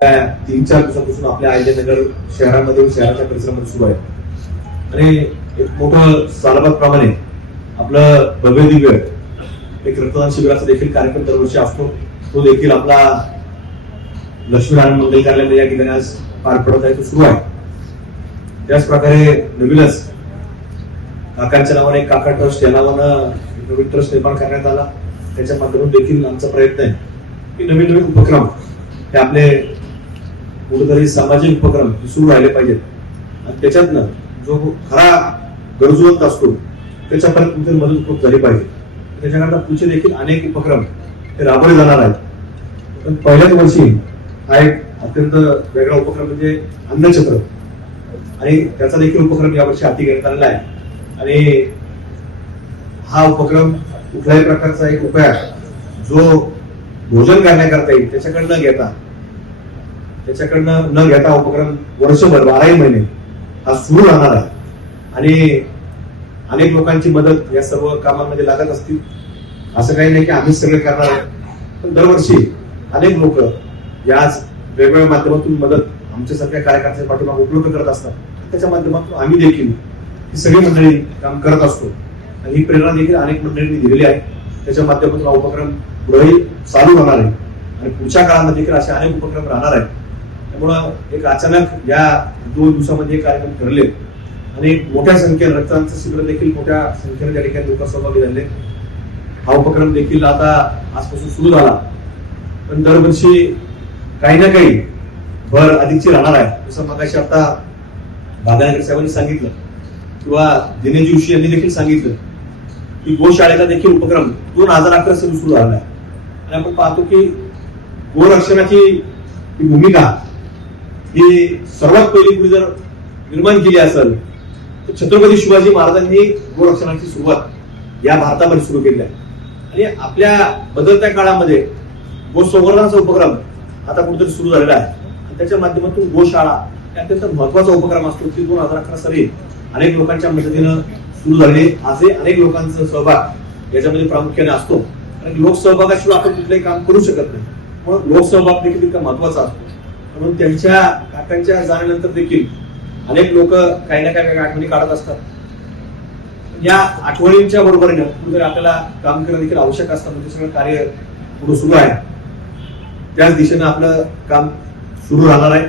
3-4 दिवसापासून आपल्या अहिल्यानगर शहरामध्ये शहराच्या परिसरामध्ये सुरू आहे आणि एक मोठं सालबादप्रमाणे आपलं भव्य दिव्य एक रक्तदान शिबिराचा देखील कार्यक्रम दरवर्षी असतो. तो देखील आपला लक्ष्मीनारायण मंगल कार्यालय या ठिकाणी आज पार पडत आहे, तो सुरू आहे. त्याच प्रकारे नवीनच काकांच्या नावाने काका ट्रस्ट या नावानं नवीन ट्रस्ट निर्माण करण्यात आला. त्याच्या माध्यमातून देखील आमचा प्रयत्न आहे की नवीन नवीन उपक्रम हे आपले कुठेतरी सामाजिक उपक्रम सुरू राहिले पाहिजेत आणि त्याच्यातनं जो खरा गरजूवंत असतो त्याच्यापर्यंत कुठे मदत खूप झाली पाहिजे. त्याच्याकरता पुढचे देखील अनेक उपक्रम हे राबवले जाणार आहेत. पण पहिल्याच वर्षी हा एक अत्यंत वेगळा उपक्रम म्हणजे अन्नछत्र आणि त्याचा देखील उपक्रम यावर्षी हाती घेण्यात आलेला आहे. आणि हा उपक्रम कुठल्याही प्रकारचा एक उपाय जो भोजन करण्याकरता येईल त्याच्याकडनं न घेता उपक्रम वर्षभर 12 महिने हा सुरू राहणार आहे. आणि अनेक लोकांची मदत या सर्व कामांमध्ये लागत असतील, असं काही नाही की आम्हीच सगळे करणार आहे. पण दरवर्षी अनेक लोक याच वेगवेगळ्या माध्यमातून मदत आमच्यासारख्या कार्यकर्त्यांच्या पाठीमागे उपलब्ध करत असतात. त्याच्या माध्यमातून आम्ही देखील ही सगळी मंडळी काम करत असतो आणि ही प्रेरणा देखील अनेक मंडळींनी दिलेली आहे. त्याच्या माध्यमातून हा उपक्रम पुढेही चालू राहणार आहे आणि पुढच्या काळामध्ये देखील असे अनेक उपक्रम राहणार आहेत. त्यामुळं एक अचानक या 2 दिवसामध्ये हे कार्यक्रम ठरले आणि मोठ्या संख्येने रक्तदानचं शिबिर देखील मोठ्या संख्येने त्या ठिकाणी लोक सहभागी झाले. हा उपक्रम देखील आता आजपासून सुरू झाला, पण दरवर्षी काही ना काही भर अधिकची राहणार आहे. जसं मगाशी आता बागायकर साहेबांनी सांगितलं किंवा दिनेश जोशी यांनी देखील सांगितलं की गोशाळेचा देखील उपक्रम 2011 साली सुरू झाला आहे. आणि आपण पाहतो की गोरक्षणाची भूमिका ही सर्वात पहिली कुणी जर निर्माण केली असेल तर छत्रपती शिवाजी महाराजांनी गोरक्षणाची सुरुवात या भारतामध्ये सुरू केली आहे. आणि आपल्या बदलत्या काळामध्ये गोसंवर्धनाचा उपक्रम आता कुठेतरी सुरू झालेला आहे आणि त्याच्या माध्यमातून गोशाळा हे अत्यंत महत्वाचा उपक्रम असतो की 2011 साली अनेक लोकांच्या मदतीनं सुरू झाले. आजही अनेक लोकांचा सहभाग याच्यामध्ये प्रामुख्याने असतो आणि लोकसहभागाशिवाय आपण कुठलंही काम करू शकत नाही. म्हणून लोकसहभाग देखील इतका महत्वाचा असतो. म्हणून त्यांच्या काकांच्या जाण्यानंतर देखील अनेक लोक काही ना काही आठवणी काढत असतात. या आठवणींच्या बरोबरीनं कुठेतरी आपल्याला काम करणं देखील आवश्यक असतं. म्हणजे सगळं कार्य पुढे सुरू आहे, त्याच दिशेनं आपलं काम सुरू राहणार आहे.